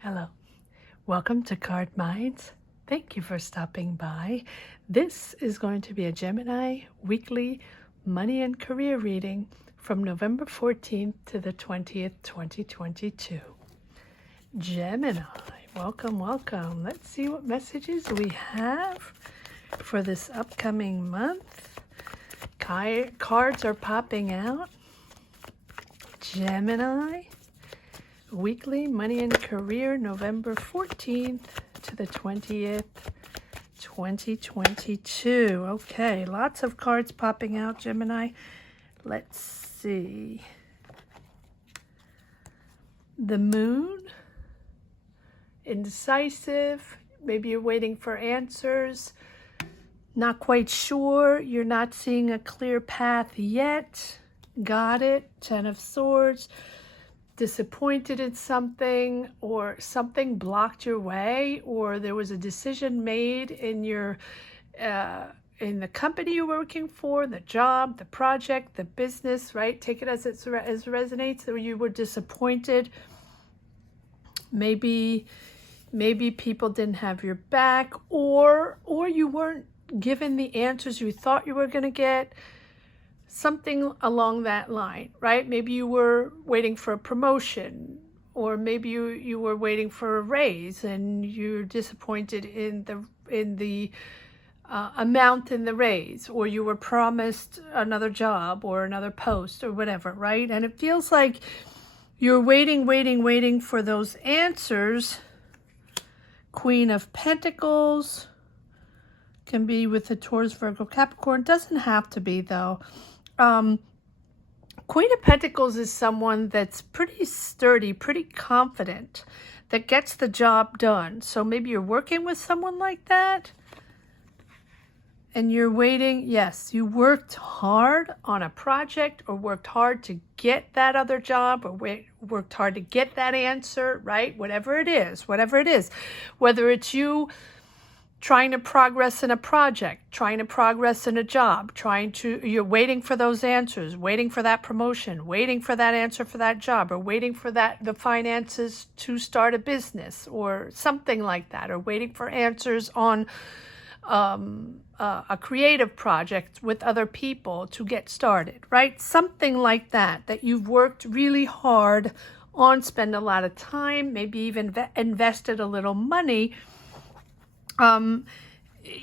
Hello, welcome to Card Minds. Thank you for stopping by. This is going to be a Gemini weekly money and career reading from November 14th to the 20th, 2022. Gemini, welcome, welcome. Let's see what messages we have for this upcoming month. Cards are popping out. Gemini. Weekly Money and Career, November 14th to the 20th, 2022. Okay, lots of cards popping out, Gemini. Let's see. The Moon, indecisive. Maybe you're waiting for answers. Not quite sure. You're not seeing a clear path yet. Got it. Ten of Swords. Disappointed in something, or something blocked your way, or there was a decision made in your in the company you're working for, the job, the project, the business, right? Take it as it resonates. Or you were disappointed. Maybe people didn't have your back, or you weren't given the answers you thought you were going to get. Something along that line, right? Maybe you were waiting for a promotion, or maybe you were waiting for a raise and you're disappointed in the amount in the raise, or you were promised another job or another post or whatever, right? And it feels like you're waiting for those answers. Queen of Pentacles can be with the Taurus, Virgo, Capricorn. Doesn't have to be, though. Queen of Pentacles is someone that's pretty sturdy, pretty confident, that gets the job done. So maybe you're working with someone like that and you're waiting. Yes, you worked hard on a project, or worked hard to get that other job, or worked hard to get that answer, right? Whatever it is, whether it's you trying to progress in a project, trying to progress in a job, you're waiting for those answers, waiting for that promotion, waiting for that answer for that job, or waiting for the finances to start a business or something like that, or waiting for answers on a creative project with other people to get started, right? Something like that you've worked really hard on, spend a lot of time, maybe even invested a little money.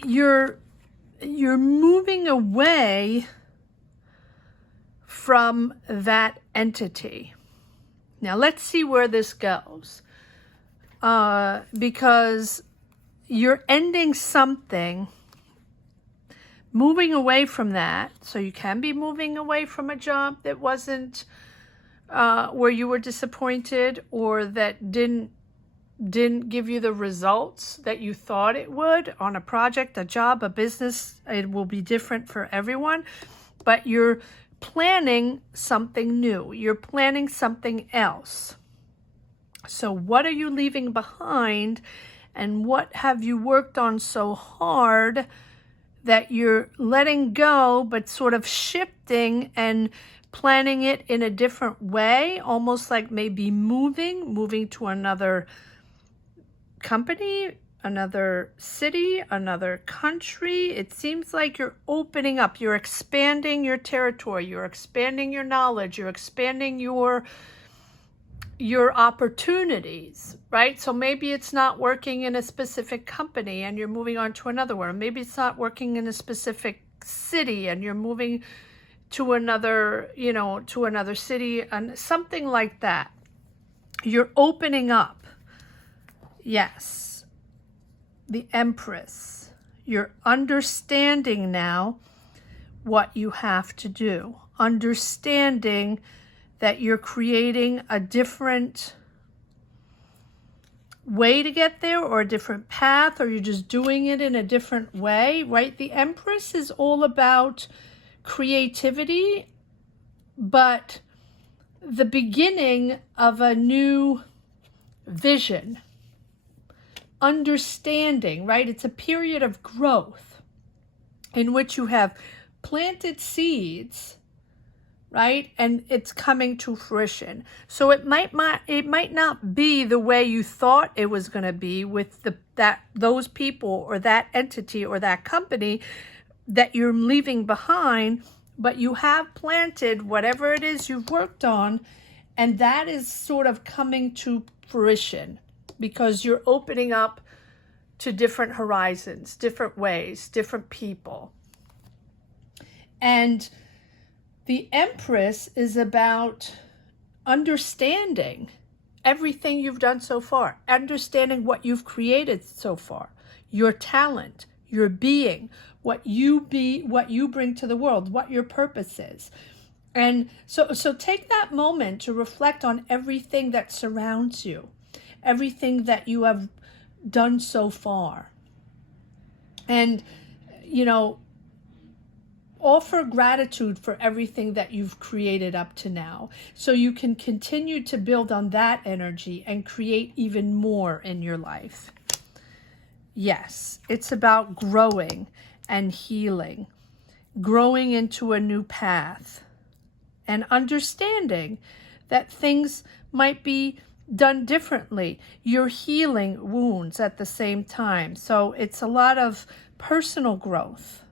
You're moving away from that entity. Now let's see where this goes, because you're ending something, moving away from that. So you can be moving away from a job that wasn't where you were disappointed, or that didn't give you the results that you thought it would on a project, a job, a business. It will be different for everyone, but you're planning something new. You're planning something else. So what are you leaving behind, and what have you worked on so hard that you're letting go, but sort of shifting and planning it in a different way, almost like maybe moving to another company, another city, another country. It seems like you're opening up, you're expanding your territory, you're expanding your knowledge, you're expanding your opportunities, right? So maybe it's not working in a specific company and you're moving on to another one. Maybe it's not working in a specific city and you're moving to another, to another city, and something like that. You're opening up. Yes, the Empress. You're understanding now what you have to do. Understanding that you're creating a different way to get there, or a different path, or you're just doing it in a different way, right? The Empress is all about creativity, but the beginning of a new vision. Understanding, right? It's a period of growth in which you have planted seeds right? And it's coming to fruition. So it might not be the way you thought it was going to be with those people or that entity or that company that you're leaving behind, but you have planted whatever it is you've worked on, and that is sort of coming to fruition because you're opening up to different horizons, different ways, different people. And the Empress is about understanding everything you've done so far, understanding what you've created so far, your talent, your being, what you bring to the world, what your purpose is. And so take that moment to reflect on everything that surrounds you, everything that you have done so far. And, offer gratitude for everything that you've created up to now, so you can continue to build on that energy and create even more in your life. Yes, it's about growing and healing, growing into a new path, and understanding that things might be done differently. You're healing wounds at the same time. So it's a lot of personal growth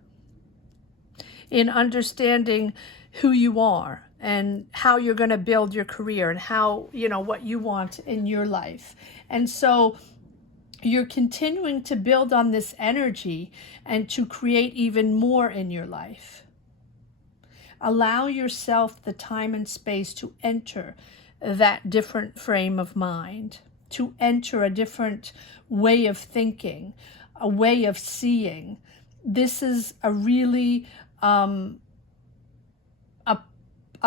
in understanding who you are and how you're going to build your career and how, what you want in your life. And so you're continuing to build on this energy and to create even more in your life. Allow yourself the time and space to enter that different frame of mind, to enter a different way of thinking, a way of seeing. This is a really a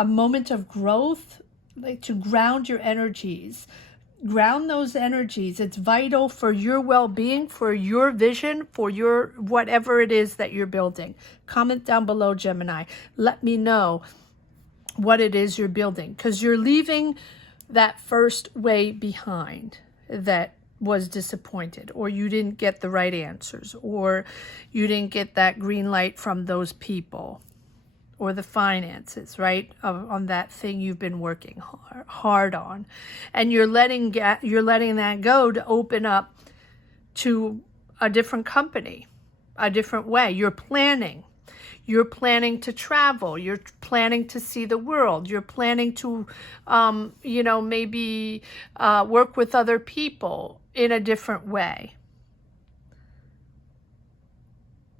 moment of growth, like to ground your energies. Ground those energies. It's vital for your well-being, for your vision, for your whatever it is that you're building. Comment down below, Gemini. Let me know what it is you're building, because you're leaving that first way behind that was disappointed, or you didn't get the right answers, or you didn't get that green light from those people, or the finances, right, on that thing you've been working hard on. And you're letting that go to open up to a different company, a different way. You're planning to travel, you're planning to see the world, you're planning to maybe work with other people in a different way.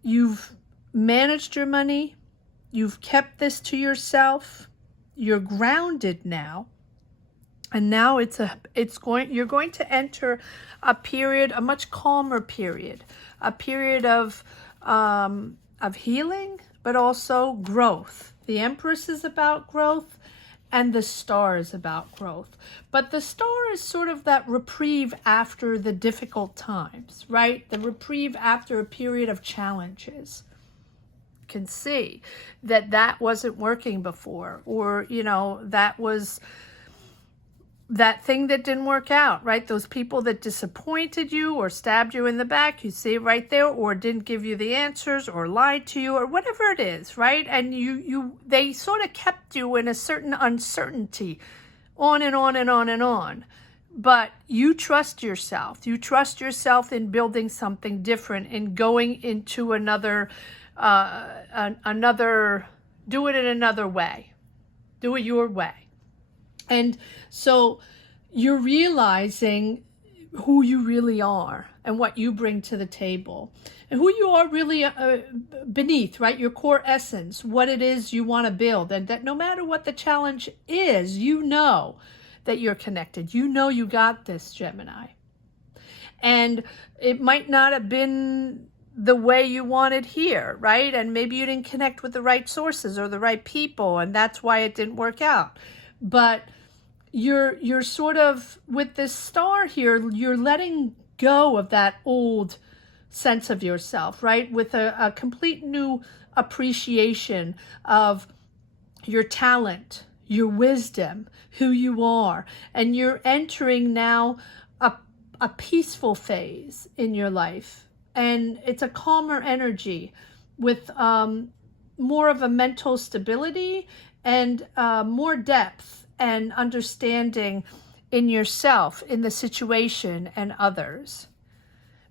You've managed your money. You've kept this to yourself. You're grounded now. And now you're going to enter a period, a much calmer period, a period of healing, but also growth. The Empress is about growth, and the Star is about growth. But the Star is sort of that reprieve after the difficult times, right? The reprieve after a period of challenges. Can see that wasn't working before, or that was that thing that didn't work out, right? Those people that disappointed you or stabbed you in the back, you see it right there, or didn't give you the answers or lied to you or whatever it is, right? And they sort of kept you in a certain uncertainty, on and on and on and on. But you trust yourself. You trust yourself in building something different, in going into another do it in another way, do it your way. And so you're realizing who you really are and what you bring to the table, and who you are really beneath, right? Your core essence, what it is you want to build, and that no matter what the challenge is, that you're connected. You got this, Gemini. And it might not have been the way you wanted here, right? And maybe you didn't connect with the right sources or the right people, and that's why it didn't work out. But you're sort of, with this Star here, you're letting go of that old sense of yourself, right? With a complete new appreciation of your talent, your wisdom, who you are. And you're entering now a peaceful phase in your life. And it's a calmer energy with more of a mental stability and more depth and understanding in yourself, in the situation, and others.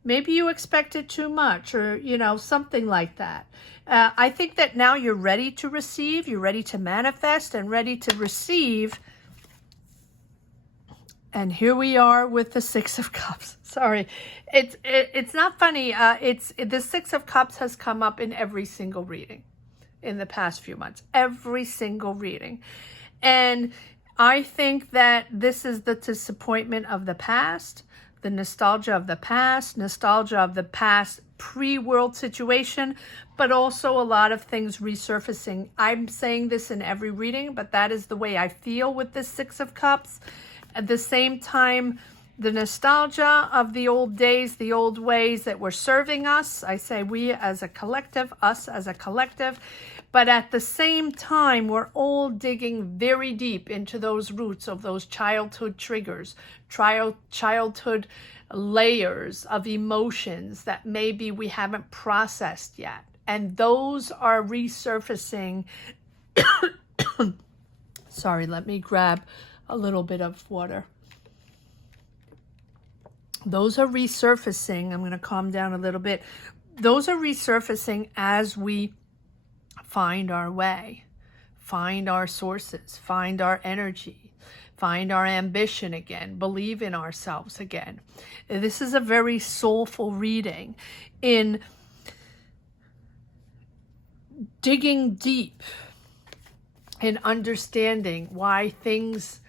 Maybe you expected too much, or, you know, something like that. I think that now you're ready to receive, you're ready to manifest and ready to receive. And here we are with the Six of Cups. Sorry, it's not funny. The Six of Cups has come up in every single reading in the past few months. Every single reading. And I think that this is the disappointment of the past, the nostalgia of the past pre-world situation, but also a lot of things resurfacing. I'm saying this in every reading, but that is the way I feel with this Six of Cups. At the same time, the nostalgia of the old days, the old ways that were serving us. I say we as a collective, us as a collective. But at the same time, we're all digging very deep into those roots of those childhood triggers, childhood layers of emotions that maybe we haven't processed yet. And those are resurfacing. Sorry, let me grab a little bit of water. Those are resurfacing. I'm going to calm down a little bit. Those are resurfacing as we find our way, find our sources, find our energy, find our ambition again, believe in ourselves again. This is a very soulful reading in digging deep in understanding why things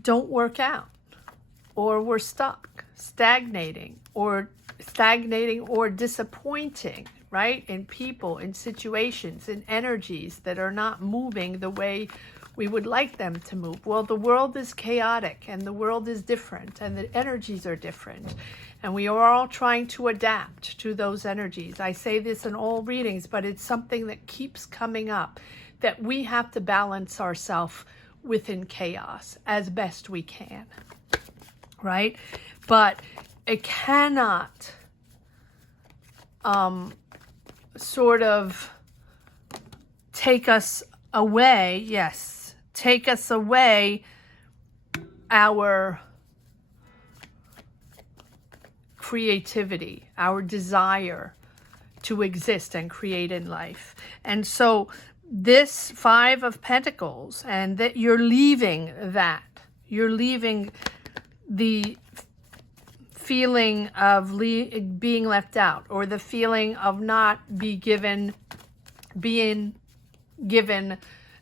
don't work out, or we're stuck, stagnating or disappointing, right? In people, in situations, in energies that are not moving the way we would like them to move. Well, the world is chaotic and the world is different and the energies are different. And we are all trying to adapt to those energies. I say this in all readings, but it's something that keeps coming up, that we have to balance ourselves within chaos as best we can, right? But it cannot sort of take us away, take us away our creativity, our desire to exist and create in life. And so this Five of Pentacles, and that you're leaving the feeling of being left out, or the feeling of not being given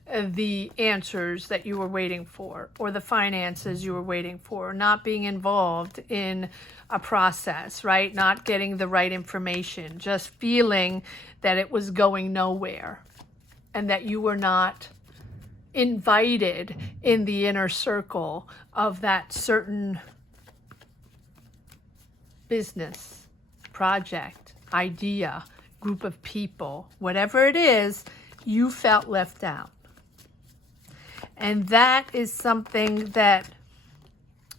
the answers that you were waiting for, or the finances you were waiting for, not being involved in a process, right? Not getting the right information, just feeling that it was going nowhere and that you were not invited in the inner circle of that certain business, project, idea, group of people, whatever it is, you felt left out. And that is something that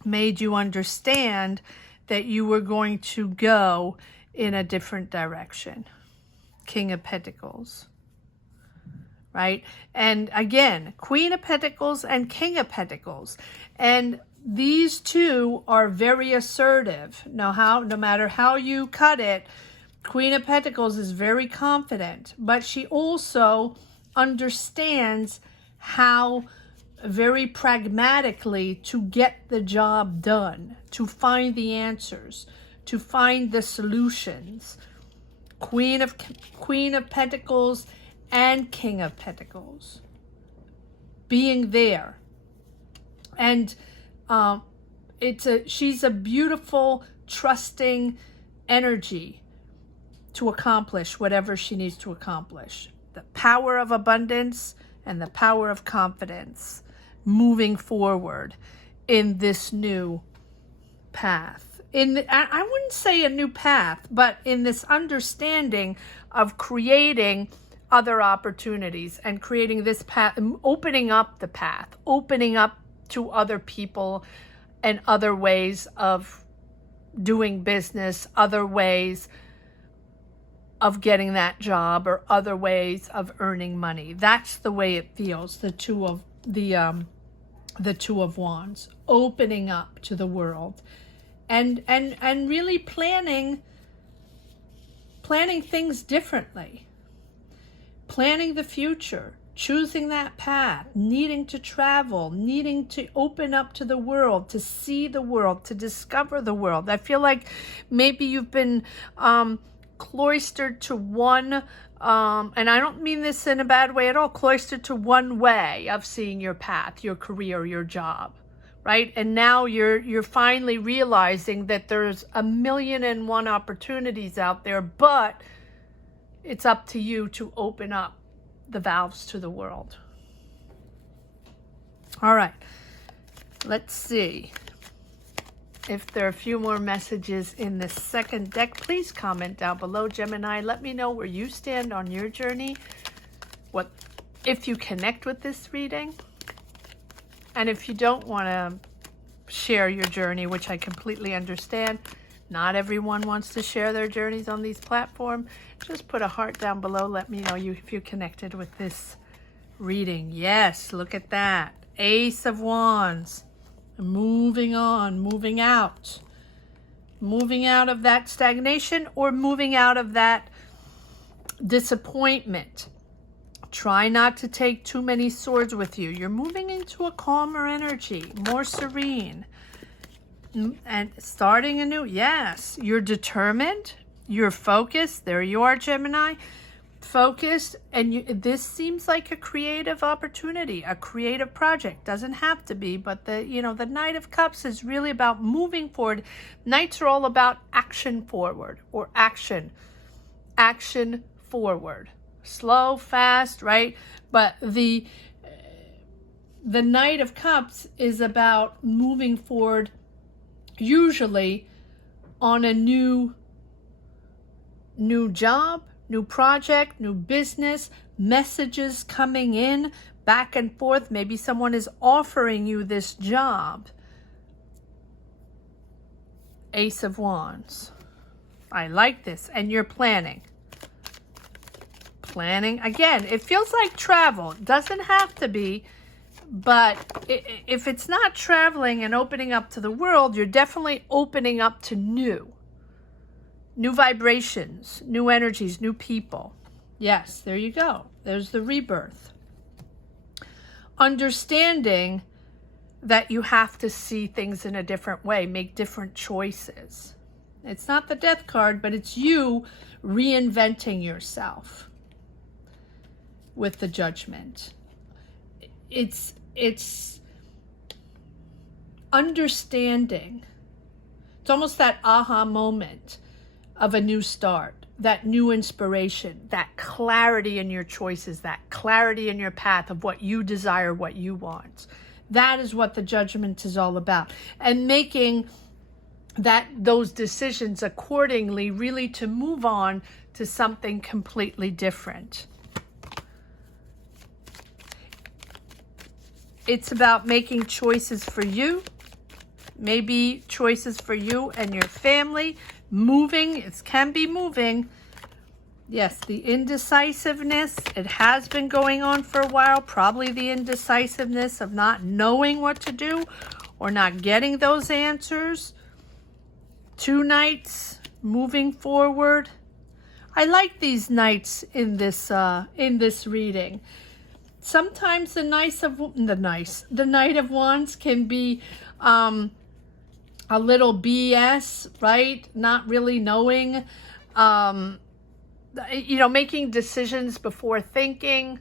made you understand that you were going to go in a different direction. King of Pentacles, right? And again, Queen of Pentacles and King of Pentacles. And these two are very assertive. No matter how you cut it, Queen of Pentacles is very confident, but she also understands how very pragmatically to get the job done, to find the answers, to find the solutions. Queen of Pentacles and King of Pentacles being there. And she's a beautiful, trusting energy to accomplish whatever she needs to accomplish. The power of abundance and the power of confidence moving forward in this new path. I wouldn't say a new path, but in this understanding of creating other opportunities and creating this path, opening up the path, opening up to other people and other ways of doing business, other ways of getting that job or other ways of earning money. That's the way it feels, the Two of Wands, opening up to the world and really planning things differently, planning the future, choosing that path, needing to travel, needing to open up to the world, to see the world, to discover the world. I feel like maybe you've been cloistered to one, and I don't mean this in a bad way at all, cloistered to one way of seeing your path, your career, your job, right? And now you're finally realizing that there's 1,000,001 opportunities out there, but it's up to you to open up the valves to the world. All right, let's see if there are a few more messages in this second deck. Please comment down below, Gemini. Let me know where you stand on your journey, if you connect with this reading, and if you don't want to share your journey, which I completely understand. Not everyone wants to share their journeys on these platforms. Just put a heart down below. Let me know if you connected with this reading. Yes, look at that. Ace of Wands. Moving on, moving out of that stagnation or moving out of that disappointment. Try not to take too many swords with you. You're moving into a calmer energy, more serene, and starting anew. Yes, you're determined, you're focused. There you are, Gemini. Focused, and this seems like a creative opportunity, a creative project. Doesn't have to be, but the Knight of Cups is really about moving forward. Knights are all about action forward, or action forward. Slow, fast, right? But the Knight of Cups is about moving forward, usually on a new job, new project, new business, messages coming in back and forth. Maybe someone is offering you this job. Ace of Wands. I like this. And you're planning. Again, it feels like travel. It doesn't have to be, but if it's not traveling and opening up to the world, you're definitely opening up to new vibrations, new energies, new people. Yes, there you go. There's the rebirth. Understanding that you have to see things in a different way, make different choices. It's not the Death card, but it's you reinventing yourself with the Judgment. It's understanding. It's almost that aha moment of a new start, that new inspiration, that clarity in your choices, that clarity in your path of what you desire, what you want. That is what the Judgment is all about. And making those decisions accordingly, really to move on to something completely different. It's about making choices for you, maybe choices for you and your family. Moving, it can be moving. Yes, the indecisiveness, it has been going on for a while. Probably the indecisiveness of not knowing what to do or not getting those answers. 2 Knights moving forward. I like these Knights in this reading. Sometimes the Knight of Wands can be a little BS, right? Not really knowing, making decisions before thinking,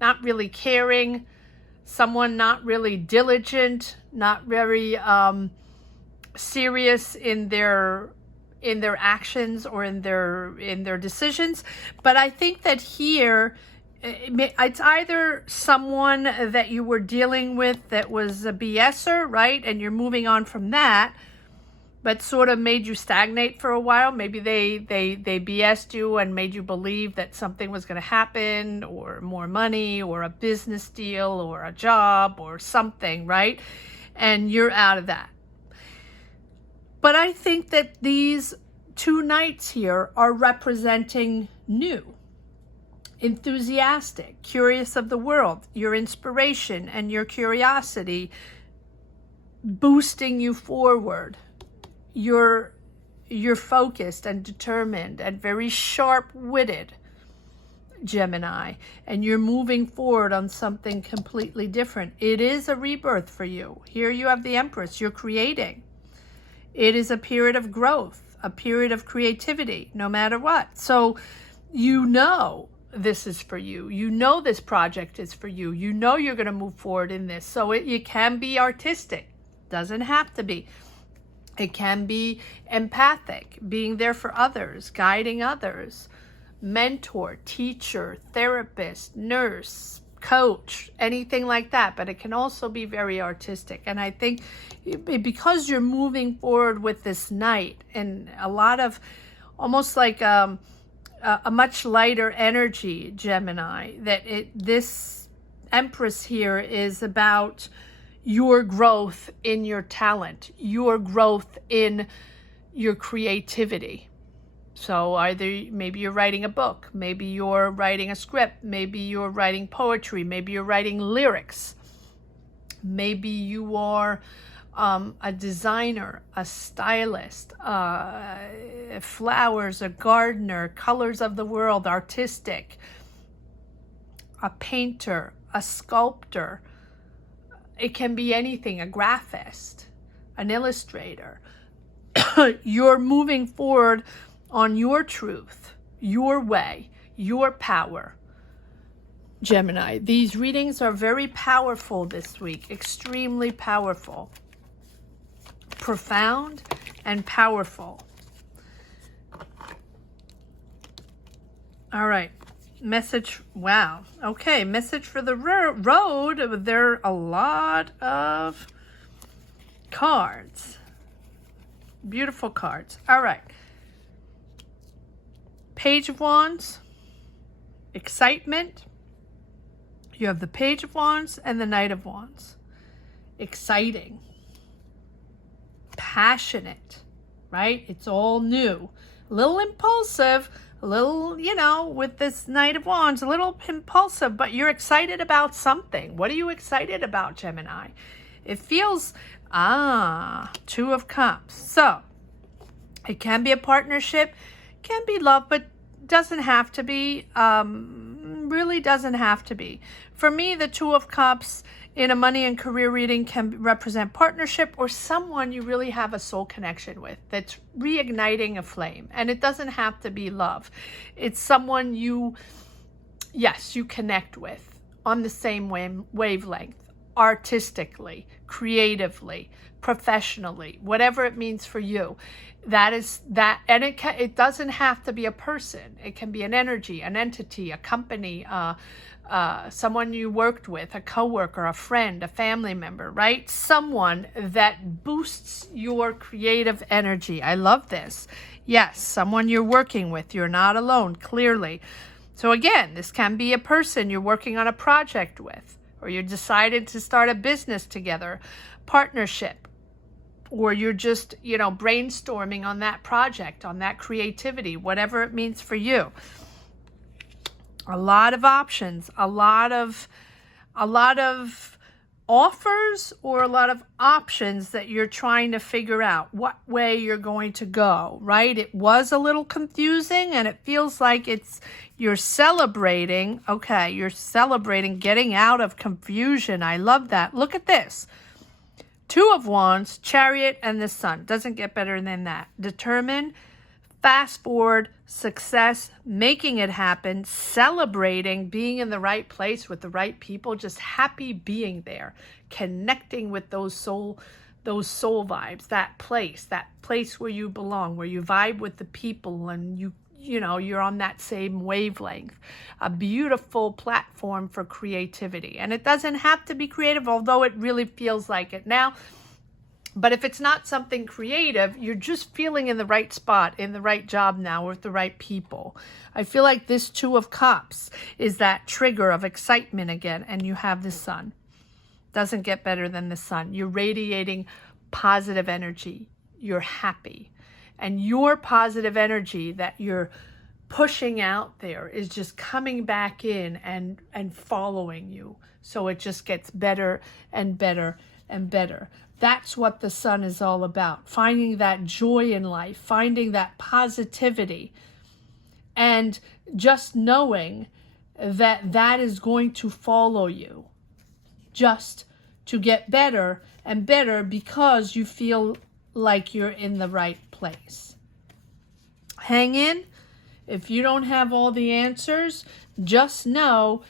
not really caring, someone not really diligent, not very serious in their actions or in their decisions. But I think that here, it's either someone that you were dealing with that was a BSer, right? And you're moving on from that, but sort of made you stagnate for a while. Maybe they BS'd you and made you believe that something was going to happen, or more money, or a business deal, or a job, or something, right? And you're out of that. But I think that these 2 Knights here are representing new, enthusiastic, curious of the world, your inspiration and your curiosity boosting you forward. You're focused and determined and very sharp-witted, Gemini, and you're moving forward on something completely different. It is a rebirth for you. Here you have the Empress. You're creating. It is a period of growth, a period of creativity, no matter what. So you know this is for you. You know this project is for you. You know you're going to move forward in this. So it can be artistic. Doesn't have to be. It can be empathic, being there for others, guiding others, mentor, teacher, therapist, nurse, coach, anything like that. But it can also be very artistic. And I think because you're moving forward with this Knight and a lot of almost like a much lighter energy, Gemini, that this Empress here is about your growth in your talent, your growth in your creativity. So either maybe you're writing a book, maybe you're writing a script, maybe you're writing poetry, maybe you're writing lyrics, maybe you are a designer, a stylist, flowers, a gardener, colors of the world, artistic, a painter, a sculptor. It can be anything, a graphist, an illustrator. You're moving forward on your truth, your way, your power, Gemini. These readings are very powerful this week, extremely powerful, profound and powerful. All right. Message, wow. Okay, message for the road. There are a lot of cards. Beautiful cards. All right. Page of Wands, excitement. You have the Page of Wands and the Knight of Wands. Exciting. Passionate, right? It's all new. A little impulsive. A little, with this Knight of Wands, a little impulsive, but you're excited about something. What are you excited about, Gemini? It feels, Two of Cups. So, it can be a partnership, can be love, but doesn't have to be, really doesn't have to be. For me, the Two of Cups in a money and career reading can represent partnership or someone you really have a soul connection with that's reigniting a flame. And it doesn't have to be love. It's someone you connect with on the same wavelength, artistically, creatively, professionally, whatever it means for you. That is that, and it doesn't have to be a person. It can be an energy, an entity, a company, someone you worked with, a coworker, a friend, a family member, right? Someone that boosts your creative energy. I love this. Yes, someone you're working with. You're not alone, clearly. So again, this can be a person you're working on a project with, or you decided to start a business together, partnership, or you're just, brainstorming on that project, on that creativity, whatever it means for you. A lot of options, a lot of offers or a lot of options that you're trying to figure out what way you're going to go, right? It was a little confusing and it feels like you're celebrating. Okay, you're celebrating getting out of confusion. I love that. Look at this. Two of Wands, Chariot, and the Sun. Doesn't get better than that. Determined, fast forward, success, making it happen, celebrating, being in the right place with the right people, just happy being there, connecting with those soul vibes, that place where you belong, where you vibe with the people and you're on that same wavelength. A beautiful platform for creativity. And it doesn't have to be creative, although it really feels like it now. But if it's not something creative, you're just feeling in the right spot, in the right job now, with the right people. I feel like this Two of Cups is that trigger of excitement again, and you have the Sun. Doesn't get better than the Sun. You're radiating positive energy. You're happy. And your positive energy that you're pushing out there is just coming back in and following you. So it just gets better and better and better. That's what the sun is all about. Finding that joy in life, finding that positivity, and just knowing that that is going to follow you just to get better and better because you feel like you're in the right place. Hang in. If you don't have all the answers, just know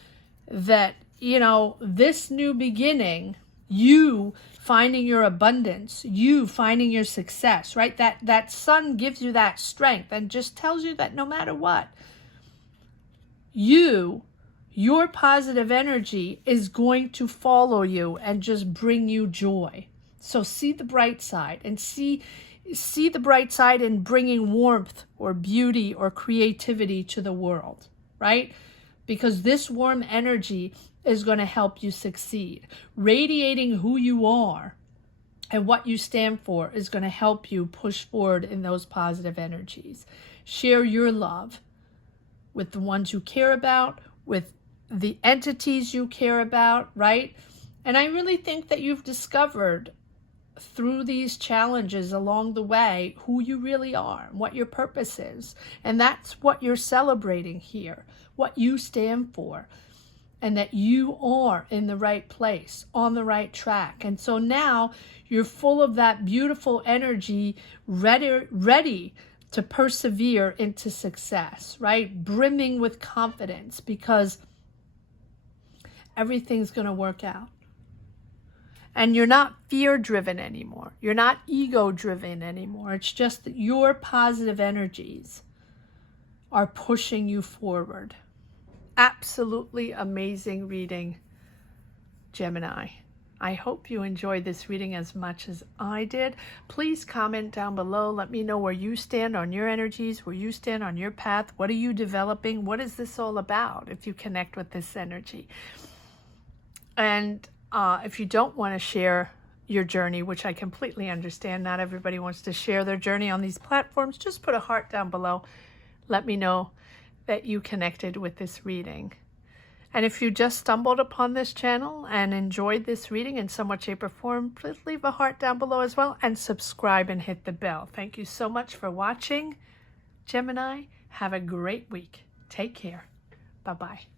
that, you know, this new beginning, you finding your abundance, you finding your success, right? That sun gives you that strength and just tells you that no matter what, your positive energy is going to follow you and just bring you joy. So see the bright side, and see the bright side in bringing warmth or beauty or creativity to the world, right? Because this warm energy is going to help you succeed. Radiating who you are and what you stand for is going to help you push forward in those positive energies. Share your love with the ones you care about, with the entities you care about, right? And I really think that you've discovered through these challenges along the way who you really are, what your purpose is. And that's what you're celebrating here, what you stand for, and that you are in the right place, on the right track. And so now you're full of that beautiful energy, ready to persevere into success, right? Brimming with confidence, because everything's going to work out. And you're not fear-driven anymore. You're not ego-driven anymore. It's just that your positive energies are pushing you forward. Absolutely amazing reading, Gemini. I hope you enjoyed this reading as much as I did. Please comment down below. Let me know where you stand on your energies, where you stand on your path. What are you developing? What is this all about if you connect with this energy? And if you don't want to share your journey, which I completely understand, not everybody wants to share their journey on these platforms, just put a heart down below. Let me know that you connected with this reading. And if you just stumbled upon this channel and enjoyed this reading in some way, shape, or form, please leave a heart down below as well, and subscribe and hit the bell. Thank you so much for watching, Gemini. Have a great week. Take care. Bye-bye.